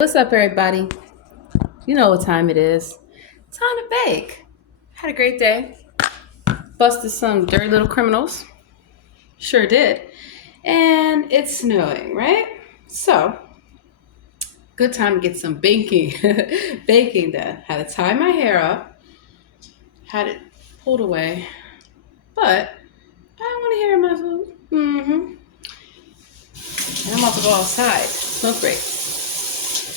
What's up, everybody? You know what time it is. Time to bake. Had a great day. Busted some dirty little criminals. Sure did. And it's snowing, right? So, good time to get some baking. Baking done. Had to tie my hair up. Had it pulled away. But I don't want to hear my food. And I'm about to go outside. Smoke break.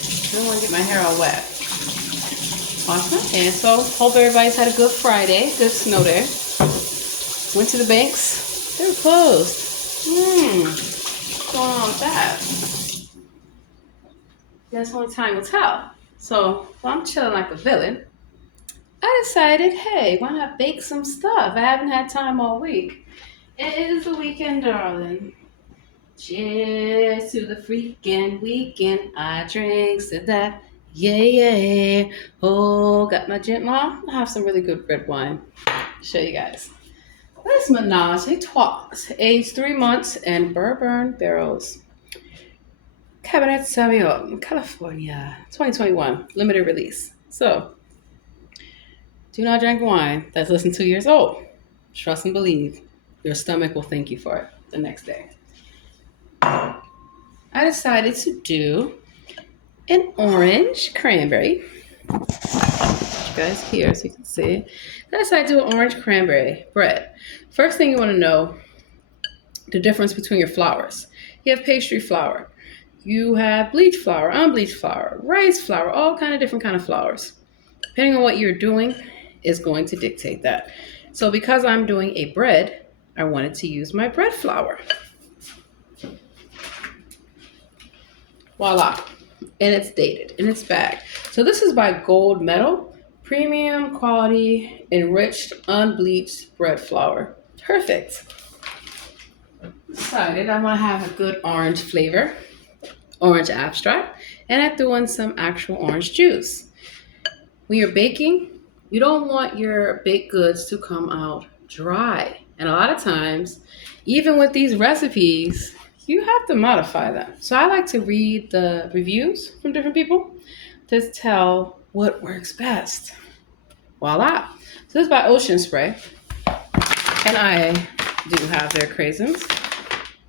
I don't want to get my hair all wet. Wash my hands. So, hope everybody's had a good Friday. Good snow there. Went to the banks. They were closed. What's going on with that? Guess only time will tell. So while I'm chilling like a villain, I decided, hey, why not bake some stuff? I haven't had time all week. It is the weekend, darling. Cheers to the freaking weekend. I drinks to that. Yeah, yeah. Oh, got my gin. Mom, I have some really good red wine. Show you guys. This Menage a Trois, aged 3 months and bourbon barrels. Cabernet Sauvignon, California, 2021, limited release. So, do not drink wine that's less than 2 years old. Trust and believe, your stomach will thank you for it the next day. I decided to do an orange cranberry. You guys here so you can see. I decided to do an orange cranberry bread. First thing you want to know, the difference between your flours. You have pastry flour. You have bleach flour, unbleached flour, rice flour, all kind of different kind of flours. Depending on what you're doing is going to dictate that. So because I'm doing a bread, I wanted to use my bread flour. Voila. And it's dated and it's bagged. So this is by Gold Medal, premium quality, enriched, unbleached bread flour. Perfect. Decided I want to have a good orange flavor. Orange abstract, and I threw in some actual orange juice. When you're baking, you don't want your baked goods to come out dry. And a lot of times, even with these recipes, you have to modify them. So I like to read the reviews from different people to tell what works best. Voila. So this is by Ocean Spray. And I do have their craisins.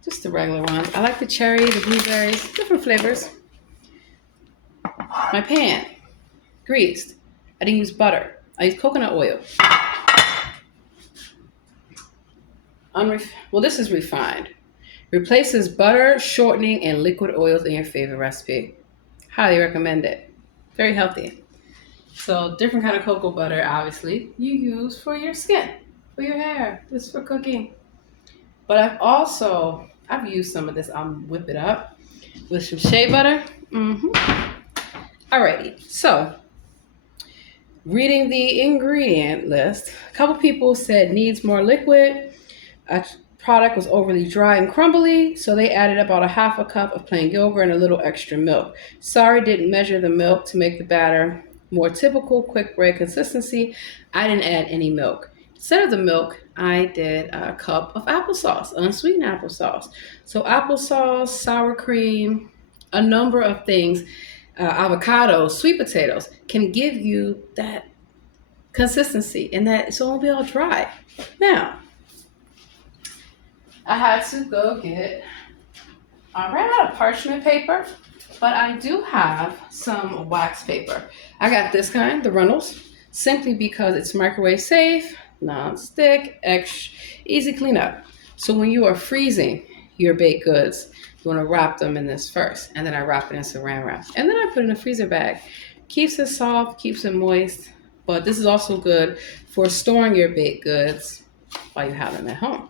Just the regular ones. I like the cherry, the blueberries, different flavors. My pan, greased. I didn't use butter. I used coconut oil. Well, this is refined. Replaces butter, shortening, and liquid oils in your favorite recipe. Highly recommend it. Very healthy. So different kind of cocoa butter, obviously, you use for your skin, for your hair, just for cooking. But I've used some of this. I'll whip it up with some shea butter. Alrighty, so reading the ingredient list, a couple people said needs more liquid. A product was overly dry and crumbly, so they added about a half a cup of plain yogurt and a little extra milk. Sorry, didn't measure the milk to make the batter more typical quick bread consistency. I didn't add any milk. Instead of the milk, I did a cup of applesauce, unsweetened applesauce. So applesauce, sour cream, a number of things, avocados, sweet potatoes can give you that consistency and that so it won't be all dry. Now, I had to go I ran out of parchment paper, but I do have some wax paper. I got this kind, the Reynolds, simply because it's microwave safe, non-stick, extra, easy cleanup. So when you are freezing your baked goods, you want to wrap them in this first, and then I wrap it in saran wrap. And then I put it in a freezer bag. Keeps it soft, keeps it moist, but this is also good for storing your baked goods while you have them at home.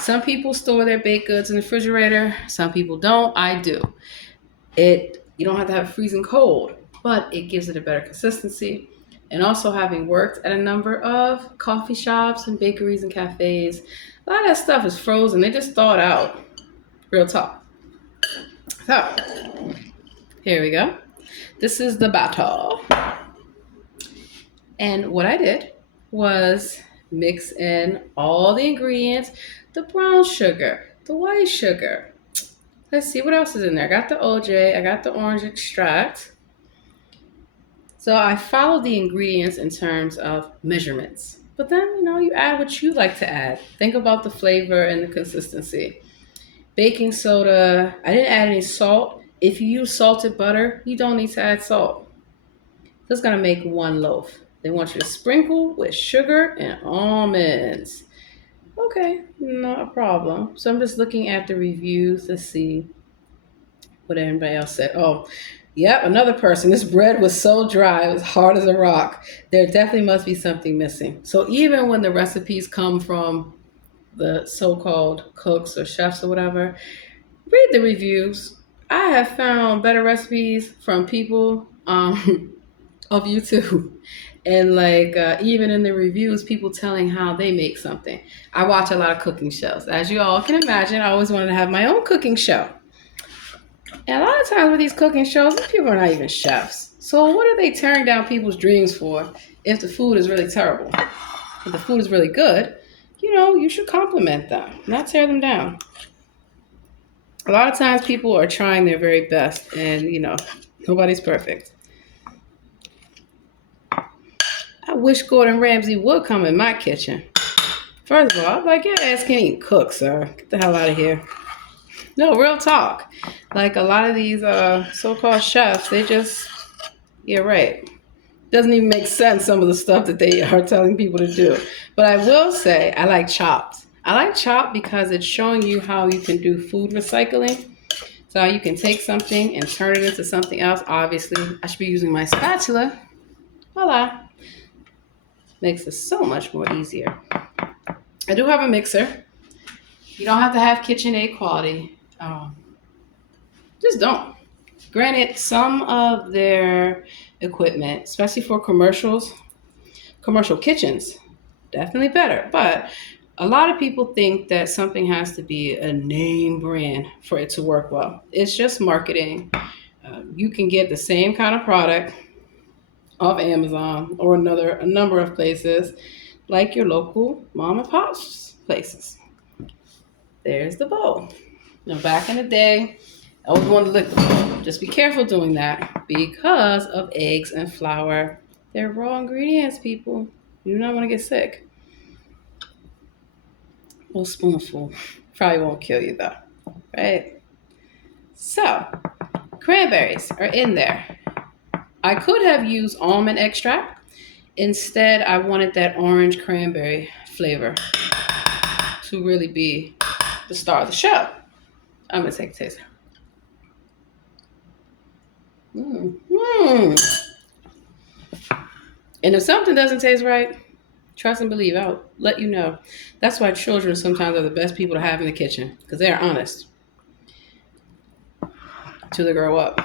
Some people store their baked goods in the refrigerator. Some people don't. I do. You don't have to have it freezing cold, but it gives it a better consistency. And also having worked at a number of coffee shops and bakeries and cafes, a lot of that stuff is frozen. They just thaw it out. Real talk. So, here we go. This is the batter. And what I did was mix in all the ingredients, the brown sugar, the white sugar, Let's see what else is in there. I got the OJ, I got the orange extract. So I follow the ingredients in terms of measurements. But then, you add what you like to add. Think about the flavor and the consistency. Baking soda, I didn't add any salt. If you use salted butter, you don't need to add salt. That's gonna make one loaf. They want you to sprinkle with sugar and almonds. Okay, not a problem. So I'm just looking at the reviews to see what everybody else said. Oh, yep, another person. This bread was so dry, it was hard as a rock. There definitely must be something missing. So even when the recipes come from the so-called cooks or chefs or whatever, read the reviews. I have found better recipes from people of YouTube. And like even in the reviews, people telling how they make something. I watch a lot of cooking shows. As you all can imagine, I always wanted to have my own cooking show. And a lot of times with these cooking shows, these people are not even chefs. So what are they tearing down people's dreams for if the food is really terrible? If the food is really good, you should compliment them, not tear them down. A lot of times people are trying their very best and, nobody's perfect. I wish Gordon Ramsay would come in my kitchen. First of all, I'm like, your ass can't even cook, sir. Get the hell out of here. No, real talk. Like a lot of these so-called chefs, they just, yeah, right. Doesn't even make sense, some of the stuff that they are telling people to do. But I will say, I like Chopped. I like Chopped because it's showing you how you can do food recycling. So you can take something and turn it into something else. Obviously, I should be using my spatula. Voila. Makes it so much more easier. I do have a mixer. You don't have to have KitchenAid quality. Just don't. Granted, some of their equipment, especially for commercial kitchens, definitely better. But a lot of people think that something has to be a name brand for it to work well. It's just marketing. You can get the same kind of product off Amazon or a number of places, like your local mom and pop places. There's the bowl. Back in the day, I always wanted to lick the bowl. Just be careful doing that because of eggs and flour. They're raw ingredients, people. You do not want to get sick. A little spoonful probably won't kill you though, right? So, cranberries are in there. I could have used almond extract. Instead, I wanted that orange cranberry flavor to really be the star of the show. I'm going to take a taste. And if something doesn't taste right, trust and believe. I'll let you know. That's why children sometimes are the best people to have in the kitchen, because they're honest till they grow up.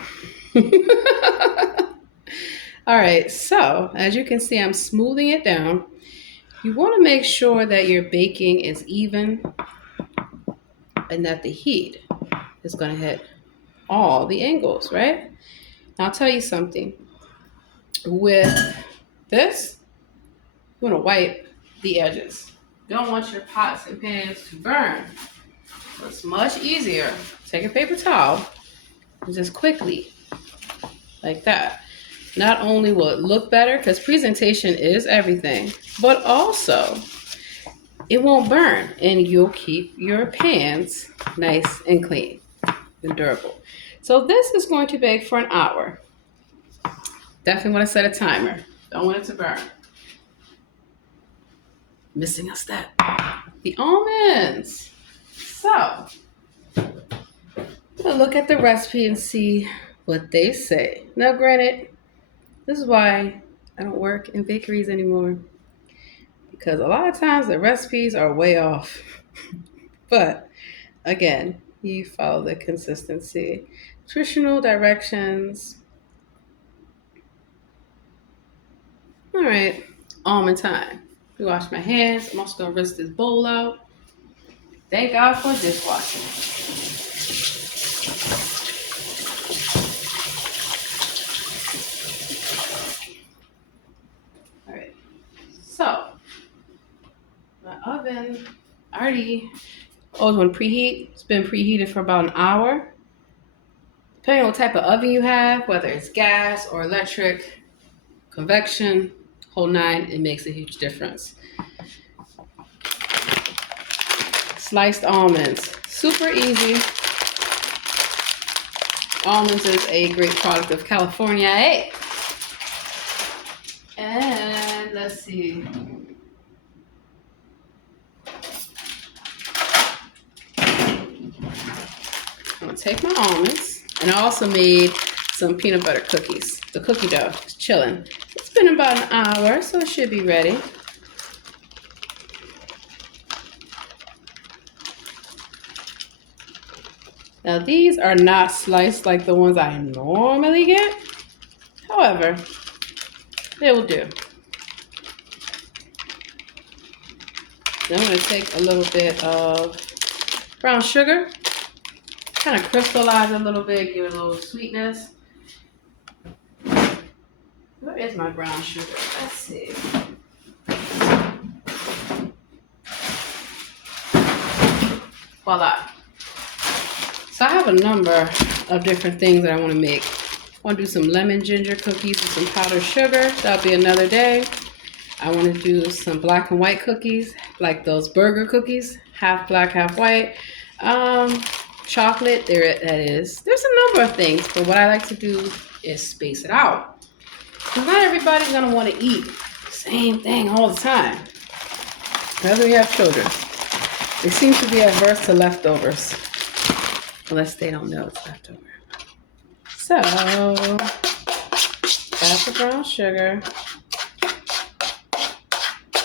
All right, so as you can see, I'm smoothing it down. You want to make sure that your baking is even and that the heat is going to hit all the angles, right? Now, I'll tell you something. With this, you want to wipe the edges. You don't want your pots and pans to burn. So it's much easier. Take a paper towel and just quickly, like that. Not only will it look better, because presentation is everything, but also it won't burn and you'll keep your pans nice and clean and durable. So this is going to bake for an hour. Definitely want to set a timer. Don't want it to burn. Missing a step. The almonds. So, we'll look at the recipe and see what they say. Now, granted, this is why I don't work in bakeries anymore. Because a lot of times the recipes are way off. But, again, you follow the consistency. Nutritional directions. All right, almond time. We wash my hands. I'm also going to rinse this bowl out. Thank God for dishwashing. All right, so my oven already, always want to preheat. It's been preheated for about an hour. Depending on what type of oven you have, whether it's gas or electric, convection, whole nine, it makes a huge difference. Sliced almonds, super easy. Almonds is a great product of California. Hey. And let's see. I'm gonna take my almonds, and I also made some peanut butter cookies. The cookie dough is chilling. It's been about an hour, so it should be ready. Now these are not sliced like the ones I normally get. However, they will do. Then I'm going to take a little bit of brown sugar, kind of crystallize it a little bit, give it a little sweetness. Where is my brown sugar? Let's see. Voila. So I have a number of different things that I want to make. I want to do some lemon ginger cookies with some powdered sugar. That'll be another day. I want to do some black and white cookies, like those burger cookies, half black, half white. Chocolate, there that is. There's a number of things, but what I like to do is space it out. Because not everybody's going to want to eat the same thing all the time. Especially when you have children. They seem to be averse to leftovers. Unless they don't know it's leftover. So, that's the brown sugar.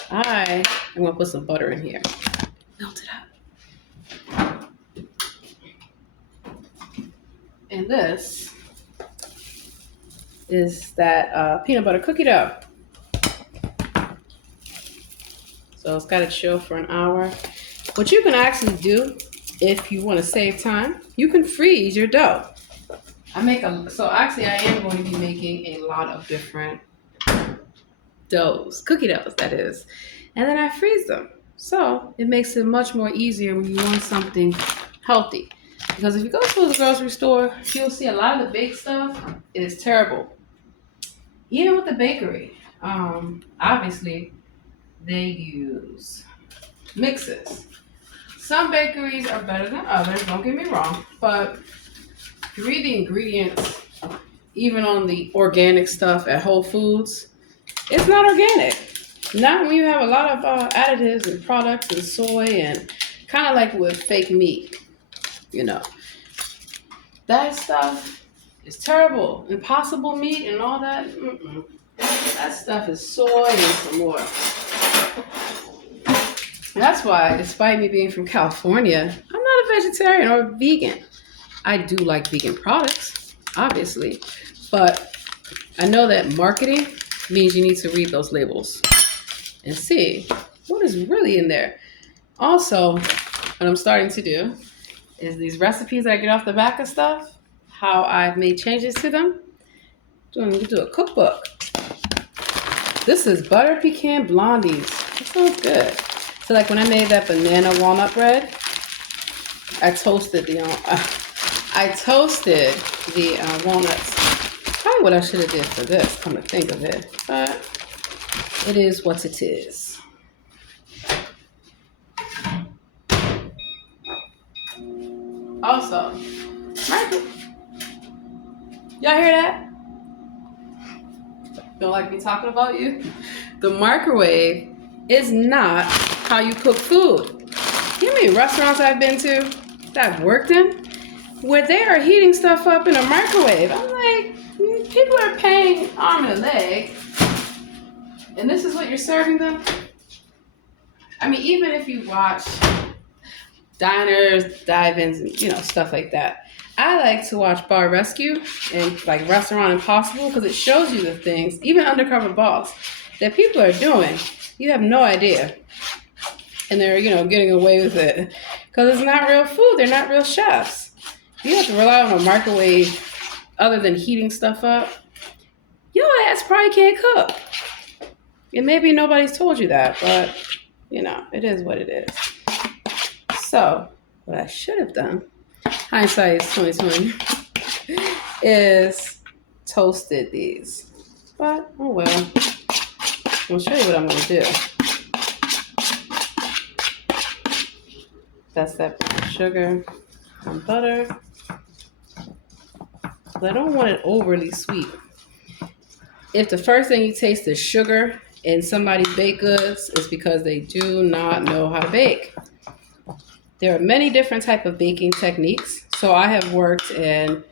I'm going to put some butter in here. Melt it up. And this is that peanut butter cookie dough. So it's got to chill for an hour. What you can actually do, if you want to save time, you can freeze your dough. So actually I am going to be making a lot of different doughs, cookie doughs that is. And then I freeze them. So it makes it much more easier when you want something healthy. Because if you go to the grocery store, you'll see a lot of the baked stuff is terrible. Even with the bakery, obviously they use mixes. Some bakeries are better than others, don't get me wrong, but if you read the ingredients, even on the organic stuff at Whole Foods, it's not organic. Not when you have a lot of additives and products and soy and kind of like with fake meat, you know. That stuff is terrible. Impossible meat and all that. That stuff is soy and some more. That's why, despite me being from California, I'm not a vegetarian or vegan. I do like vegan products, obviously, but I know that marketing means you need to read those labels and see what is really in there. Also, what I'm starting to do is these recipes that I get off the back of stuff, how I've made changes to them. I'm going to do a cookbook. This is butter pecan blondies. That sounds good. So like when I made that banana walnut bread, I toasted the walnuts. Probably what I should have did for this, come to think of it. But it is what it is. Also, y'all hear that? Don't like me talking about you? The microwave is not how you cook food. You know how many restaurants I've been to that I've worked in where they are heating stuff up in a microwave? I'm like, people are paying arm and a leg, and this is what you're serving them? I mean, even if you watch diners, dive-ins, and, you know, stuff like that. I like to watch Bar Rescue and like Restaurant Impossible because it shows you the things, even Undercover Boss, that people are doing. You have no idea. And they're, you know, getting away with it because it's not real food. They're not real chefs. You have to rely on a microwave other than heating stuff up. Your ass probably can't cook. And maybe nobody's told you that, but, you know, it is what it is. So, what I should have done, hindsight is 2020, is toasted these. But, oh well. I'll show you what I'm going to do. That's that brown sugar and butter. But I don't want it overly sweet. If the first thing you taste is sugar in somebody's baked goods, it's because they do not know how to bake. There are many different types of baking techniques. So I have worked in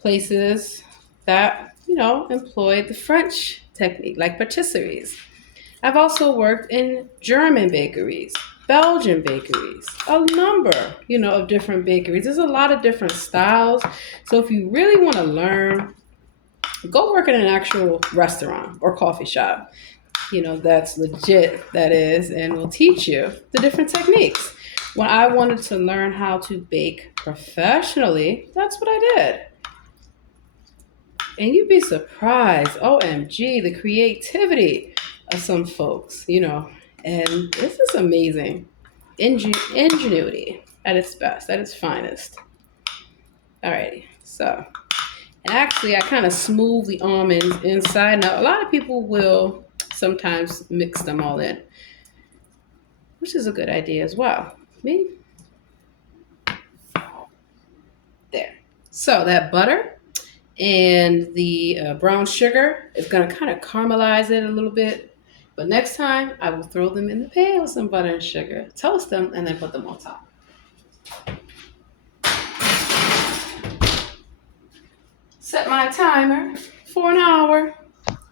places that, employed the French technique, like patisseries. I've also worked in German bakeries, Belgian bakeries, a number, of different bakeries. There's a lot of different styles. So if you really want to learn, go work in an actual restaurant or coffee shop. That's legit, that is, and will teach you the different techniques. When I wanted to learn how to bake professionally, that's what I did. And you'd be surprised, OMG, the creativity of some folks, and this is amazing. Ingenuity at its best, at its finest. Alrighty, so, and actually I kind of smooth the almonds inside. Now, a lot of people will sometimes mix them all in, which is a good idea as well. Me? There. So that butter and the brown sugar is going to kind of caramelize it a little bit. But next time, I will throw them in the pan with some butter and sugar, toast them, and then put them on top. Set my timer for an hour,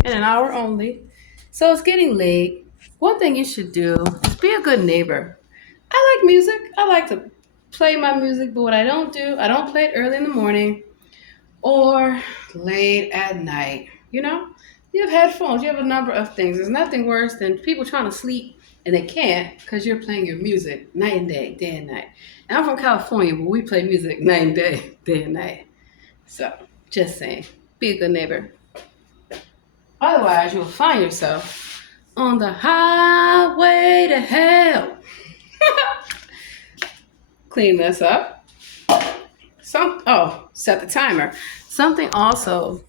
and an hour only. So it's getting late. One thing you should do is be a good neighbor. I like music. I like to play my music, but what I don't do, I don't play it early in the morning or late at night. You have headphones, you have a number of things. There's nothing worse than people trying to sleep and they can't because you're playing your music night and day and night. And I'm from California, but we play music night and day and night. So, just saying, be a good neighbor. Otherwise, you'll find yourself on the highway to hell. Clean this up. Set the timer. Something also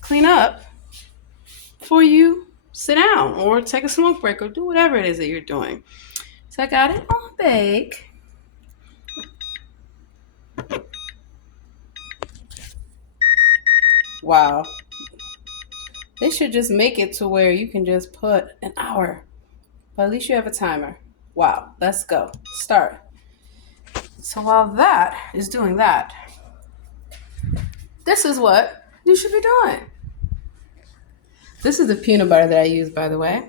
clean up before you sit down or take a smoke break or do whatever it is that you're doing. So I got it on bake. Wow. They should just make it to where you can just put an hour, but at least you have a timer. Wow. Let's go. Start. So while that is doing that, this is what you should be doing. This is the peanut butter that I use, by the way.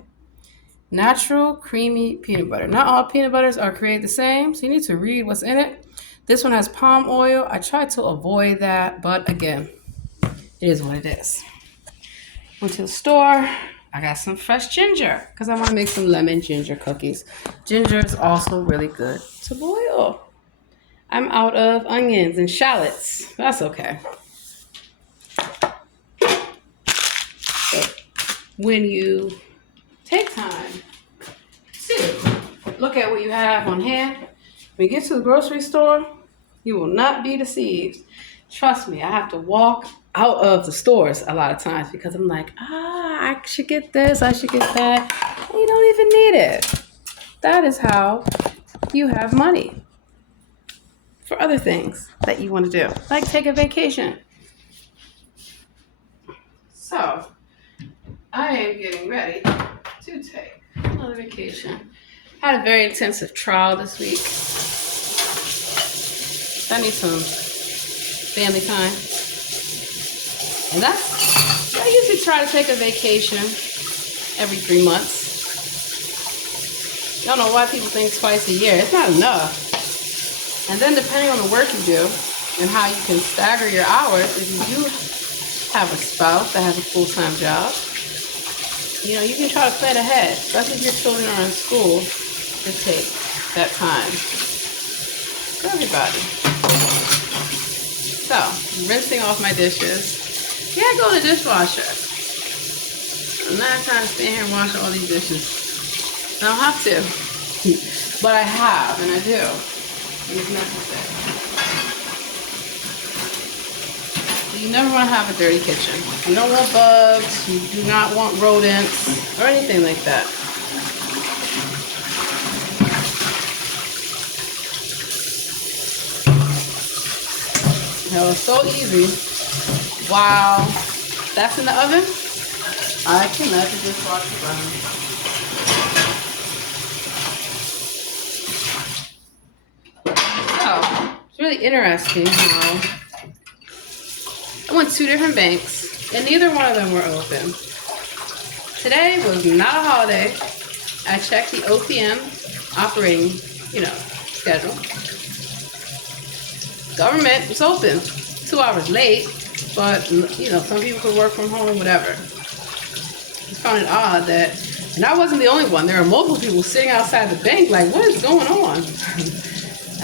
Natural, creamy peanut butter. Not all peanut butters are created the same, so you need to read what's in it. This one has palm oil. I try to avoid that, but again, it is what it is. Went to the store. I got some fresh ginger because I want to make some lemon ginger cookies. Ginger is also really good to boil. I'm out of onions and shallots. That's okay. But when you take time to look at what you have on hand, when you get to the grocery store, you will not be deceived. Trust me, I have to walk out of the stores a lot of times because I'm like, I should get this, I should get that. And you don't even need it. That is how you have money for other things that you want to do, like take a vacation. So, I am getting ready to take another vacation. I had a very intensive trial this week. I need some family time. And I usually try to take a vacation every 3 months. I don't know why people think twice a year. It's not enough. And then depending on the work you do and how you can stagger your hours, if you do have a spouse that has a full-time job, you can try to plan ahead, especially if your children are in school, to take that time for everybody. So, rinsing off my dishes. Yeah, I go to the dishwasher. I'm not trying to stand here and wash all these dishes. I don't have to. But I have, and I do. And it's necessary. you never want to have a dirty kitchen. You don't want bugs, you do not want rodents, or anything like that. That was so easy. Wow. That's in the oven? I can let the dishwasher burn. So, it's really interesting how I went 2 different banks and neither one of them were open. Today was not a holiday. I checked the OPM operating, schedule. Government was open 2 hours late, but some people could work from home, whatever. I found it odd that, and I wasn't the only one. There are multiple people sitting outside the bank like, what is going on?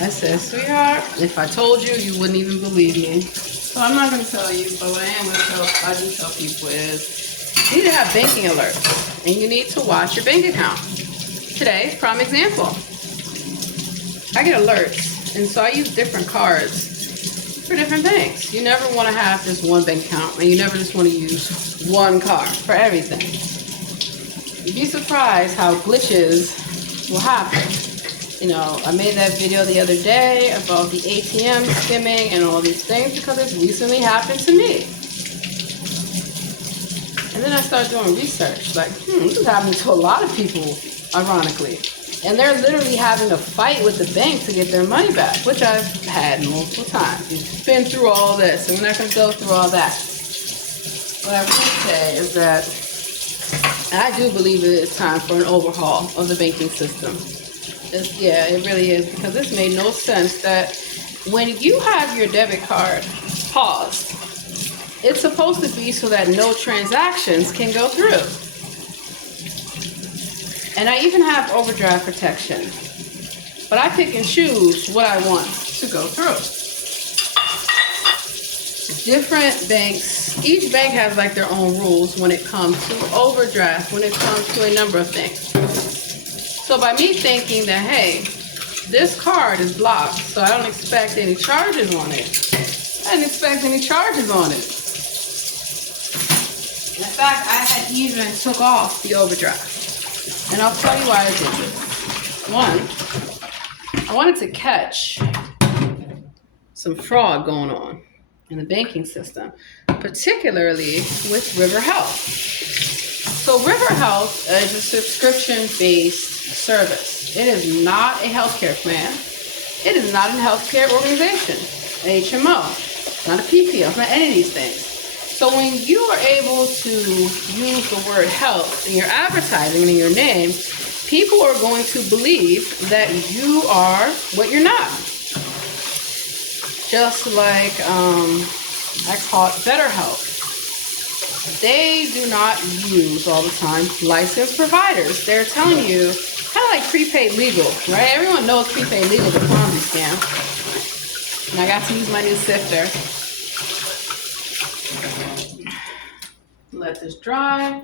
I said, sweetheart, if I told you, you wouldn't even believe me. So I'm not going to tell you, but what I do tell people is you need to have banking alerts, and you need to watch your bank account. Today, prime example, I get alerts, and so I use different cards for different things. You never want to have just one bank account, and you never just want to use one card for everything. You'd be surprised how glitches will happen. I made that video the other day about the ATM skimming and all these things because it's recently happened to me. And then I started doing research, like, this is happening to a lot of people, ironically. And they're literally having to fight with the bank to get their money back, which I've had multiple times. You've been through all this, and we're not going to go through all that. What I will say is that I do believe it is time for an overhaul of the banking system. It really is, because this made no sense that when you have your debit card paused, it's supposed to be so that no transactions can go through. And I even have overdraft protection, but I pick and choose what I want to go through. Different banks, each bank has like their own rules when it comes to overdraft, when it comes to a number of things. So by me thinking that, hey, this card is blocked, so I don't expect any charges on it. I didn't expect any charges on it. In fact, I had even took off the overdraft. And I'll tell you why I did this. One, I wanted to catch some fraud going on in the banking system, particularly with River Health. So River Health is a subscription-based service. It is not a healthcare plan. It is not a healthcare organization, HMO. It's not a PPO. It's not any of these things. So when you are able to use the word health in your advertising and in your name, people are going to believe that you are what you're not. Just like I call it Better Health. They do not use all the time licensed providers. They're telling you, kind of like prepaid legal, right? Everyone knows prepaid legal is a Ponzi scam. And I got to use my new sifter. Let this dry.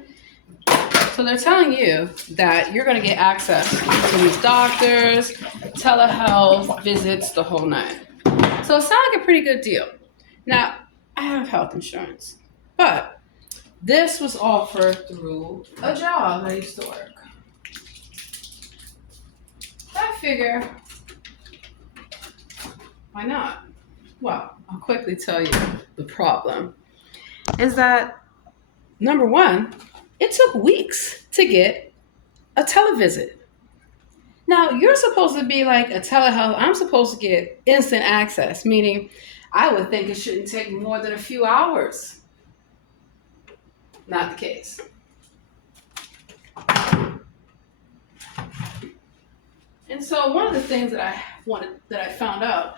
So they're telling you that you're going to get access to these doctors, telehealth, visits, the whole nine. So it sounds like a pretty good deal. Now, I have health insurance, but this was offered through a job I used to work. I figure, why not? Well, I'll quickly tell you the problem. Is that, number one, it took weeks to get a televisit. Now, you're supposed to be like a telehealth. I'm supposed to get instant access, meaning I would think it shouldn't take more than a few hours. Not the case. And so one of the things that I found out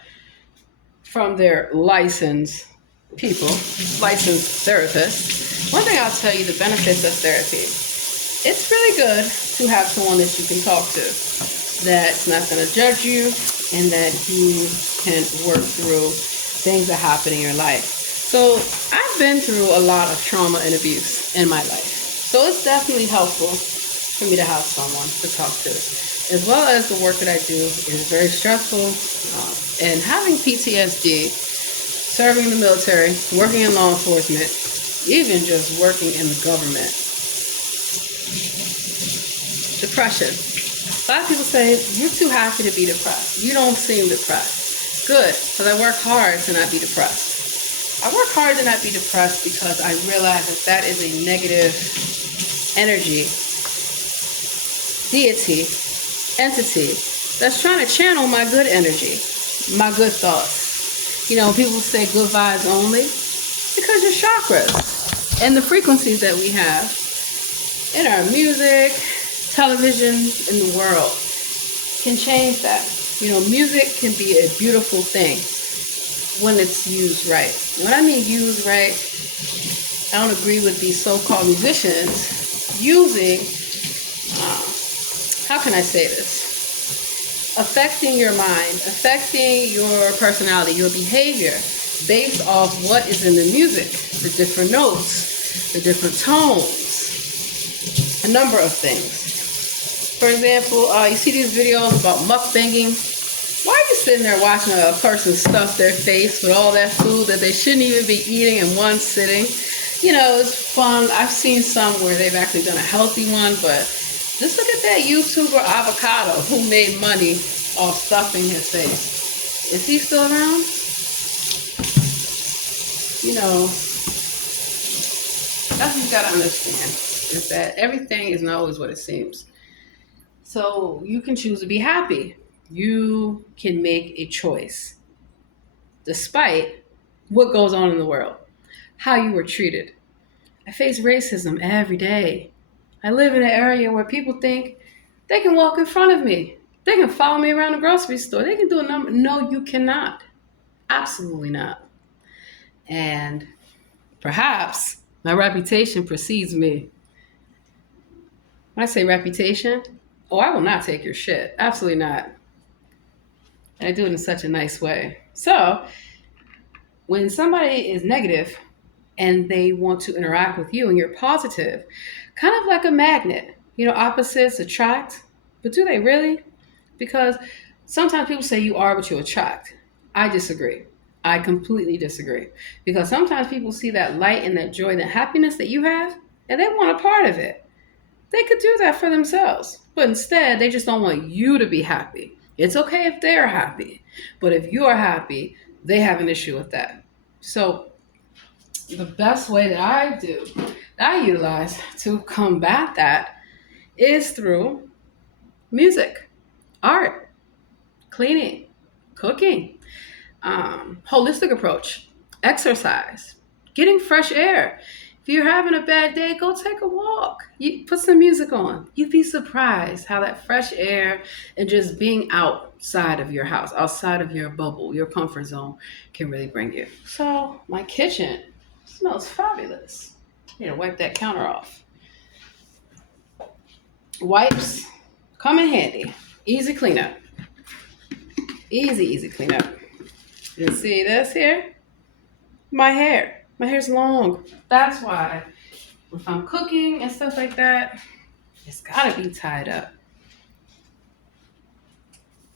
from their licensed people, licensed therapists, one thing I'll tell you, the benefits of therapy. It's really good to have someone that you can talk to that's not going to judge you and that you can work through things that happen in your life. So I've been through a lot of trauma and abuse in my life. So it's definitely helpful for me to have someone to talk to. As well as the work that I do is very stressful. And having PTSD, serving in the military, working in law enforcement, even just working in the government. Depression. A lot of people say, you're too happy to be depressed. You don't seem depressed. Good, because I work hard to not be depressed. I work hard to not be depressed because I realize that is a negative energy, deity, entity that's trying to channel my good energy, my good thoughts. You know, people say good vibes only because your chakras and the frequencies that we have in our music, television, in the world can change that. You know, music can be a beautiful thing when it's used right. When I mean used right, I don't agree with these so-called musicians using, how can I say this? Affecting your mind, affecting your personality, your behavior, based off what is in the music, the different notes, the different tones, a number of things. For example, you see these videos about mukbanging. Why are you sitting there watching a person stuff their face with all that food that they shouldn't even be eating in one sitting? You know, it's fun. I've seen some where they've actually done a healthy one, but just look at that YouTuber Avocado who made money off stuffing his face. Is he still around? You know, that's what you gotta understand, is that everything is not always what it seems. So you can choose to be happy. You can make a choice despite what goes on in the world, how you were treated. I face racism every day. I live in an area where people think they can walk in front of me. They can follow me around the grocery store. They can do a number. No, you cannot. Absolutely not. And perhaps my reputation precedes me. When I say reputation, I will not take your shit. Absolutely not. And I do it in such a nice way. So when somebody is negative and they want to interact with you and you're positive, kind of like a magnet, you know, opposites attract, but do they really? Because sometimes people say you are what you attract. I disagree. I completely disagree. Because sometimes people see that light and that joy, that happiness that you have, and they want a part of it. They could do that for themselves, but instead they just don't want you to be happy. It's okay if they're happy, but if you are happy, they have an issue with that. So the best way that I utilize to combat that is through music, art, cleaning, cooking, holistic approach, exercise, getting fresh air. If you're having a bad day, go take a walk. You put some music on. You'd be surprised how that fresh air and just being outside of your house, outside of your bubble, your comfort zone can really bring you. So my kitchen smells fabulous. You know, wipe that counter off. Wipes come in handy. Easy cleanup. Easy cleanup. You see this here? My hair. My hair's long. That's why if I'm cooking and stuff like that, it's gotta be tied up.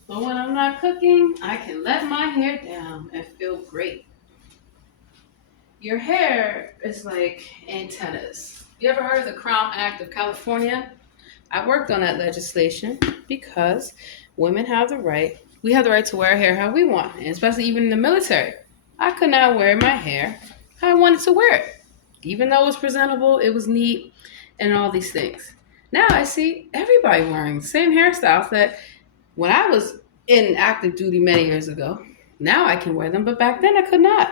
But when I'm not cooking, I can let my hair down and feel great. Your hair is like antennas. You ever heard of the Crown Act of California? I worked on that legislation because women have the right, we have the right to wear our hair how we want, and especially even in the military. I could not wear my hair how I wanted to wear it. Even though it was presentable, it was neat, and all these things. Now I see everybody wearing the same hairstyles that when I was in active duty many years ago, now I can wear them, but back then I could not.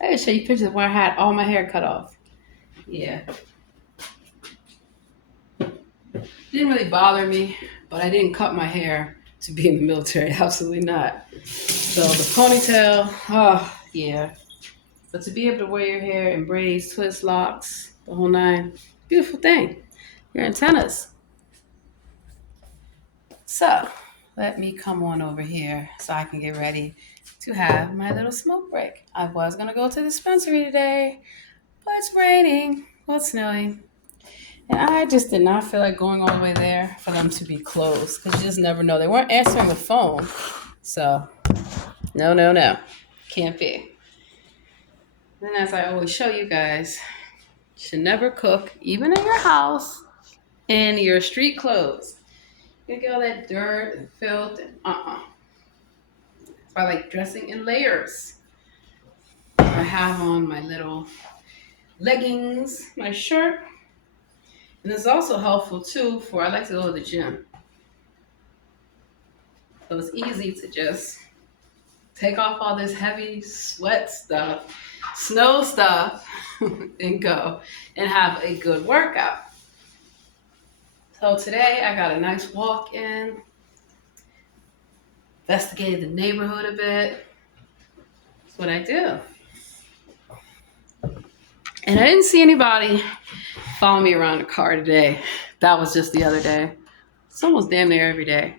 I can show you pictures of where I had all my hair cut off. Yeah. Didn't really bother me, but I didn't cut my hair to be in the military. Absolutely not. So the ponytail, oh, yeah. But to be able to wear your hair in braids, twist, locks, the whole nine, beautiful thing. Your antennas. So let me come on over here so I can get ready to have my little smoke break. I was going to go to the dispensary today, but it's raining. Well, it's snowing. And I just did not feel like going all the way there for them to be closed because you just never know. They weren't answering the phone. So, no. Can't be. And as I always show you guys, you should never cook, even in your house, in your street clothes. You get all that dirt and filth and So I like dressing in layers. I have on my little leggings, my shirt, and it's also helpful too for I like to go to the gym. So it's easy to just take off all this heavy sweat stuff, snow stuff, and go and have a good workout. So today I got a nice walk in, investigated the neighborhood a bit. That's what I do. And I didn't see anybody follow me around the car today. That was just the other day. It's almost damn near every day.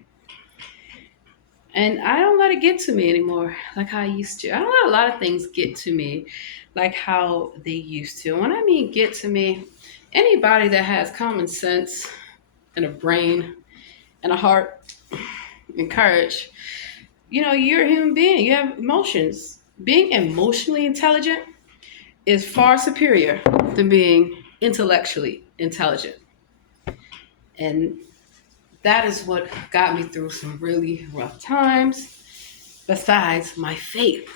And I don't let it get to me anymore like how I used to. I don't let a lot of things get to me like how they used to. When I mean get to me, anybody that has common sense and a brain and a heart and courage, you're a human being. You have emotions. Being emotionally intelligent is far superior than being intellectually intelligent. And that is what got me through some really rough times, besides my faith.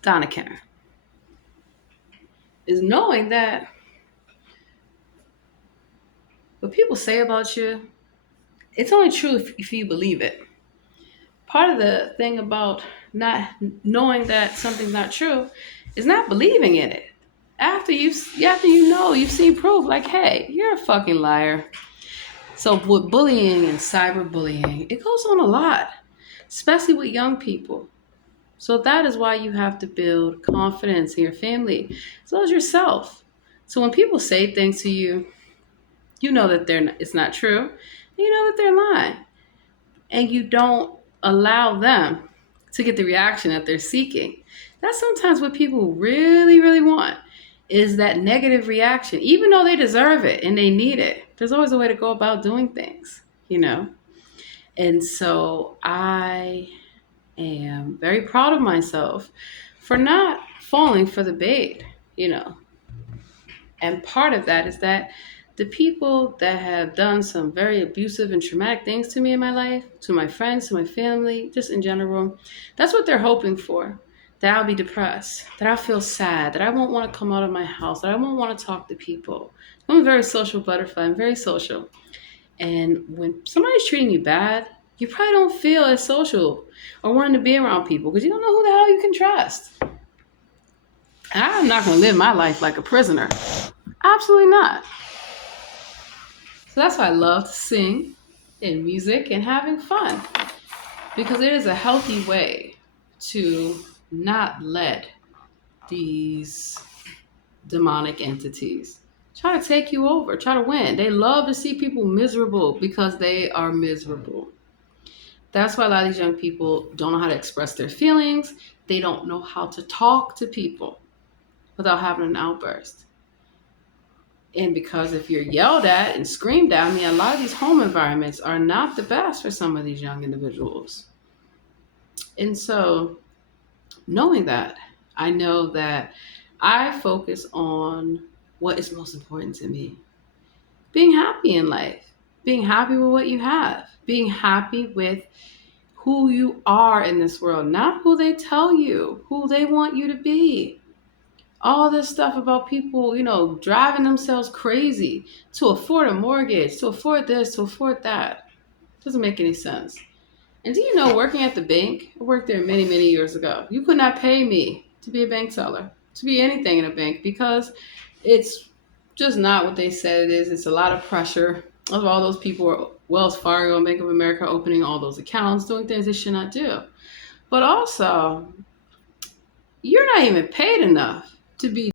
Donna Kenner is knowing that what people say about you, it's only true if you believe it. Part of the thing about not knowing that something's not true is not believing in it. After you've seen proof, like, hey, you're a fucking liar. So with bullying and cyberbullying, it goes on a lot, especially with young people. So that is why you have to build confidence in your family as well as yourself. So when people say things to you, you know that it's not true. And you know that they're lying. And you don't allow them to get the reaction that they're seeking. That's sometimes what people really, really want, is that negative reaction, even though they deserve it and they need it. There's always a way to go about doing things. And so I am very proud of myself for not falling for the bait. And part of that is that the people that have done some very abusive and traumatic things to me in my life, to my friends, to my family, just in general, that's what they're hoping for. That I'll be depressed, that I'll feel sad, that I won't want to come out of my house, that I won't want to talk to people. I'm a very social butterfly. I'm very social. And when somebody's treating you bad, you probably don't feel as social or wanting to be around people because you don't know who the hell you can trust. And I'm not going to live my life like a prisoner. Absolutely not. So that's why I love to sing and music and having fun, because it is a healthy way to not let these demonic entities try to take you over, try to win. They love to see people miserable because they are miserable. That's why a lot of these young people don't know how to express their feelings. They don't know how to talk to people without having an outburst. And because if you're yelled at and screamed at, a lot of these home environments are not the best for some of these young individuals. And so knowing that, I know that I focus on what is most important to me. Being happy in life, being happy with what you have, being happy with who you are in this world, not who they tell you, who they want you to be. All this stuff about people, driving themselves crazy to afford a mortgage, to afford this, to afford that. Doesn't make any sense. And do you know, working at the bank, I worked there many, many years ago. You could not pay me to be a bank teller, to be anything in a bank, because it's just not what they said it is. It's a lot of pressure. All those people are Wells Fargo and Bank of America opening all those accounts, doing things they should not do. But also, you're not even paid enough to be